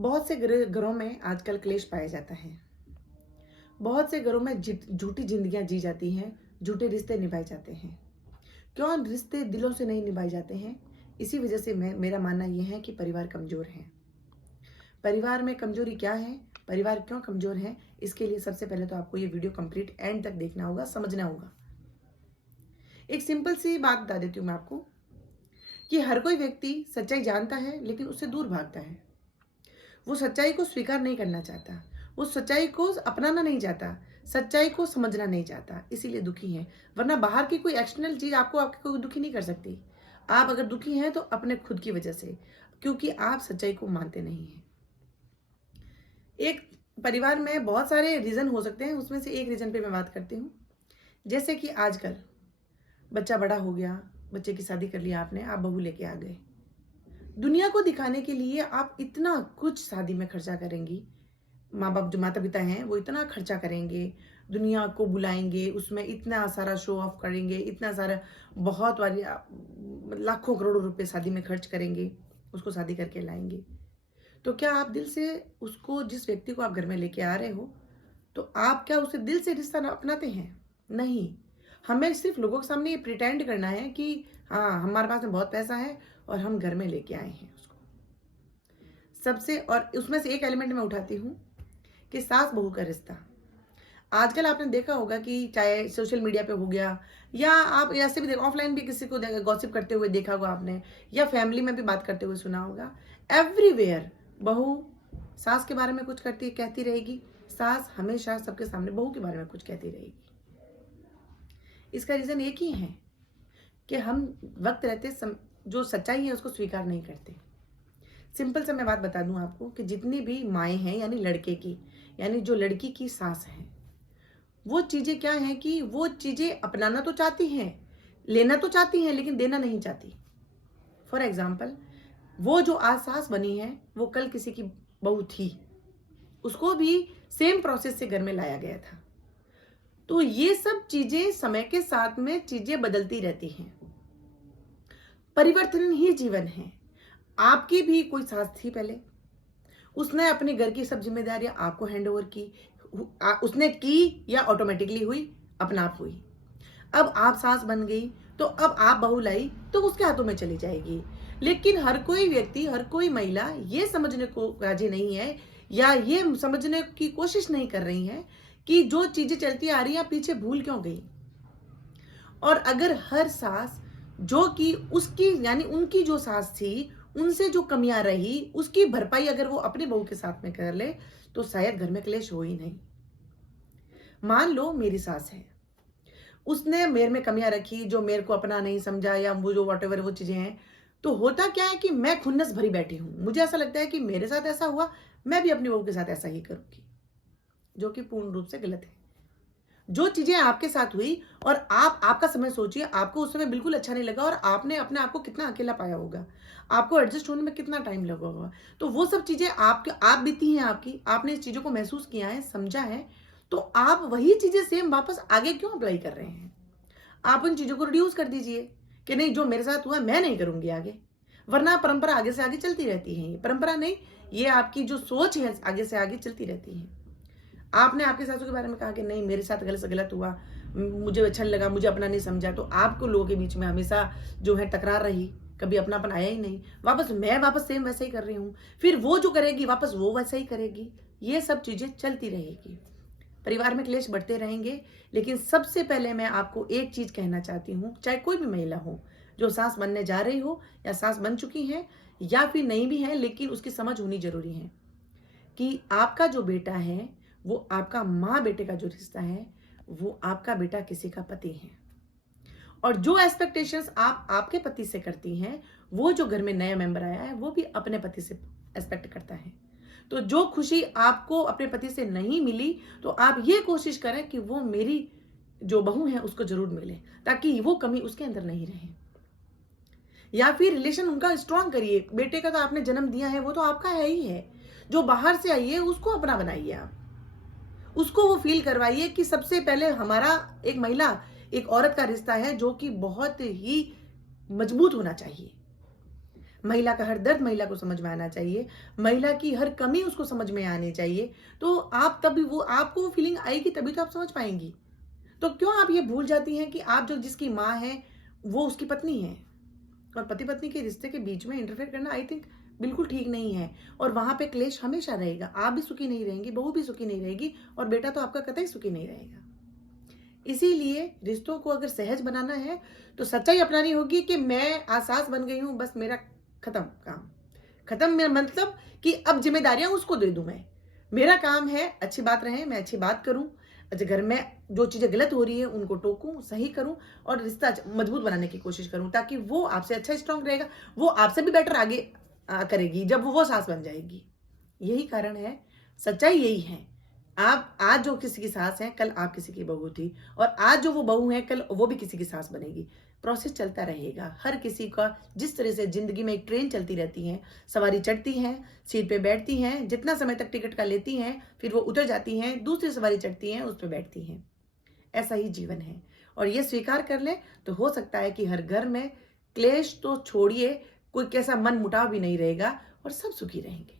बहुत से घरों में आजकल क्लेश पाया जाता है। बहुत से घरों में झूठी जिंदगियां जी जाती हैं, झूठे रिश्ते निभाए जाते हैं। क्यों रिश्ते दिलों से नहीं निभाए जाते हैं? इसी वजह से मेरा मानना यह है कि परिवार कमजोर है। परिवार में कमजोरी क्या है, परिवार क्यों कमजोर है, इसके लिए सबसे पहले तो आपको ये वीडियो कंप्लीट एंड तक देखना होगा, समझना होगा। एक सिंपल सी बात बता देती हूँ मैं आपको कि हर कोई व्यक्ति सच्चाई जानता है लेकिन उससे दूर भागता है। वो सच्चाई को स्वीकार नहीं करना चाहता, वो सच्चाई को अपनाना नहीं चाहता, सच्चाई को समझना नहीं चाहता, इसीलिए दुखी है। वरना बाहर की कोई एक्सटर्नल चीज आपको आपके कोई दुखी नहीं कर सकती। आप अगर दुखी हैं तो अपने खुद की वजह से, क्योंकि आप सच्चाई को मानते नहीं हैं। एक परिवार में बहुत सारे रीजन हो सकते हैं, उसमें से एक रीजन पे मैं बात करती हूँ। जैसे कि आजकल बच्चा बड़ा हो गया, बच्चे की शादी कर लिया आपने, आप बहू लेके आ गए। दुनिया को दिखाने के लिए आप इतना कुछ शादी में खर्चा करेंगी। माँ बाप जो माता पिता हैं वो इतना खर्चा करेंगे, दुनिया को बुलाएंगे, उसमें इतना सारा शो ऑफ करेंगे, इतना सारा बहुत वाली लाखों करोड़ों रुपए शादी में खर्च करेंगे, उसको शादी करके लाएंगे। तो क्या आप दिल से उसको, जिस व्यक्ति को आप घर में लेके आ रहे हो, तो आप क्या उसे दिल से रिश्ता अपनाते हैं? नहीं। हमें सिर्फ लोगों के सामने ये प्रिटेंड करना है कि हाँ, हमारे पास में बहुत पैसा है और हम घर में लेके आए हैं उसको। सबसे, और उसमें से एक एलिमेंट मैं उठाती हूँ कि सास बहू का रिश्ता। आजकल आपने देखा होगा कि चाहे सोशल मीडिया पे हो गया, या आप ऐसे भी देखो, ऑफलाइन भी किसी को गॉसिप करते हुए देखा होगा आपने, या फैमिली में भी बात करते हुए सुना होगा। एवरीवेयर बहू सास के बारे में कुछ कहती रहेगी, सास हमेशा सबके सामने बहू के बारे में कुछ कहती रहेगी। इसका रीजन एक ही है कि हम वक्त रहते जो सच्चाई है उसको स्वीकार नहीं करते। सिंपल से मैं बात बता दूं आपको कि जितनी भी माएँ हैं, यानी लड़के की, यानी जो लड़की की सास है, वो चीजें क्या हैं कि वो चीजें अपनाना तो चाहती हैं, लेना तो चाहती हैं, लेकिन देना नहीं चाहती। फॉर एग्जाम्पल, वो जो आज सास बनी है वो कल किसी की बहू थी, उसको भी सेम प्रोसेस से घर में लाया गया था। तो ये सब चीजें समय के साथ में चीजें बदलती रहती हैं। परिवर्तन ही जीवन है। आपकी भी कोई सास थी पहले, उसने अपने घर की सब जिम्मेदारियां आपको हैंड ओवर की, उसने की या ऑटोमेटिकली हुई, अपना आप हुई। अब आप सास बन गई तो अब आप बहू लाई तो उसके हाथों में चली जाएगी। लेकिन हर कोई व्यक्ति, हर कोई महिला ये समझने को राजी नहीं है, या ये समझने की कोशिश नहीं कर रही है कि जो चीजें चलती आ रही है पीछे भूल क्यों गई। और अगर हर सास जो कि उसकी, यानी उनकी जो सास थी, उनसे जो कमियां रही, उसकी भरपाई अगर वो अपने बहू के साथ में कर ले तो शायद घर में क्लेश हो ही नहीं। मान लो मेरी सास है, उसने मेरे में कमियां रखी, जो मेरे को अपना नहीं समझा, या वो जो वॉट एवर वो चीजें हैं, तो होता क्या है कि मैं खुन्नस भरी बैठी हूं। मुझे ऐसा लगता है कि मेरे साथ ऐसा हुआ, मैं भी अपनी बहू के साथ ऐसा ही करूंगी, जो कि पूर्ण रूप से गलत है। जो चीजें आपके साथ हुई और आपका समय सोचिए, आपको उस समय बिल्कुल अच्छा नहीं लगा और आपने अपने आप को कितना अकेला पाया होगा, आपको एडजस्ट होने में कितना टाइम लगा होगा। तो वो सब चीजें आप बीती हैं, आपने इस चीजों को महसूस किया है, समझा है, तो आप वही चीजें सेम वापस आगे क्यों अप्लाई कर रहे हैं? आप उन चीजों को रिड्यूस कर दीजिए कि नहीं, जो मेरे साथ हुआ मैं नहीं करूंगी आगे। वरना परंपरा आगे से आगे चलती रहती है। ये परंपरा नहीं, ये आपकी जो सोच है आगे से आगे चलती रहती है। आपने आपके सासू के बारे में कहा कि नहीं, मेरे साथ गलत से गलत हुआ, मुझे अच्छा नहीं लगा, मुझे अपना नहीं समझा, तो आपको लोगों के बीच में हमेशा जो है टकरार रही, कभी अपनापन आया ही नहीं। मैं वापस सेम वैसे ही कर रही हूँ, फिर वो जो करेगी वापस वो वैसा ही करेगी। ये सब चीजें चलती रहेगी, परिवार में क्लेश बढ़ते रहेंगे। लेकिन सबसे पहले मैं आपको एक चीज कहना चाहती हूँ, चाहे कोई भी महिला हो जो सास बनने जा रही हो, या सास बन चुकी है, या फिर नहीं भी है, लेकिन उसकी समझ होनी जरूरी है कि आपका जो बेटा है, वो आपका माँ बेटे का जो रिश्ता है, वो आपका बेटा किसी का पति है। और जो एक्सपेक्टेशंस आप आपके पति से करती हैं, वो जो घर में नया मेंबर आया है वो भी अपने पति से एक्सपेक्ट करता है। तो जो खुशी आपको अपने पति से नहीं मिली, तो आप ये कोशिश करें कि वो मेरी जो बहू है उसको जरूर मिले, ताकि वो कमी उसके अंदर नहीं रहे। या फिर रिलेशन उनका स्ट्रांग करिए। बेटे का तो आपने जन्म दिया है, वो तो आपका है ही है। जो बाहर से आई है उसको अपना बनाइए, आप उसको वो फील करवाइए कि सबसे पहले हमारा एक महिला, एक औरत का रिश्ता है जो कि बहुत ही मजबूत होना चाहिए। महिला का हर दर्द महिला को समझ में आना चाहिए, महिला की हर कमी उसको समझ में आनी चाहिए। तो आप तभी वो आपको वो फीलिंग आएगी, तभी तो आप समझ पाएंगी। तो क्यों आप ये भूल जाती हैं कि आप जो जिसकी माँ है वो उसकी पत्नी है, और पति पत्नी के रिश्ते के बीच में इंटरफेयर करना आई थिंक बिल्कुल ठीक नहीं है। और वहां पे क्लेश हमेशा रहेगा, आप भी सुखी नहीं रहेंगी, बहू भी सुखी नहीं रहेगी, और बेटा तो आपका कतई सुखी नहीं रहेगा। इसीलिए रिश्तों को अगर सहज बनाना है तो सच्चाई अपनानी होगी कि मैं आसास बन गई हूं, बस मेरा खत्म काम, खत्म मेरा मतलब कि अब जिम्मेदारियां उसको दे दूं। मैं, मेरा काम है अच्छी बात रहे, मैं अच्छी बात करूं, अच्छा घर में जो चीजें गलत हो रही है उनको टोकूं, सही करूं, और रिश्ता मजबूत बनाने की कोशिश करूं, ताकि वो आपसे अच्छा स्ट्रांग रहेगा, वो आपसे भी बेटर आगे करेगी जब वो सास बन जाएगी। यही कारण है, सच्चाई यही है। आप आज जो किसी की सास हैं, कल आप किसी की बहू थी, और आज जो वो बहू है, कल वो भी किसी की सास बनेगी। प्रोसेस चलता रहेगा हर किसी का। जिस तरह से जिंदगी में एक ट्रेन चलती रहती है, सवारी चढ़ती हैं, सीट पे बैठती हैं, जितना समय तक टिकट का लेती हैं, फिर वो उतर जाती हैं, दूसरी सवारी चढ़ती हैं, उस पर बैठती हैं। ऐसा ही जीवन है, और ये स्वीकार कर ले तो हो सकता है कि हर घर में क्लेश तो छोड़िए, कोई कैसा मन मुटाव भी नहीं रहेगा, और सब सुखी रहेंगे।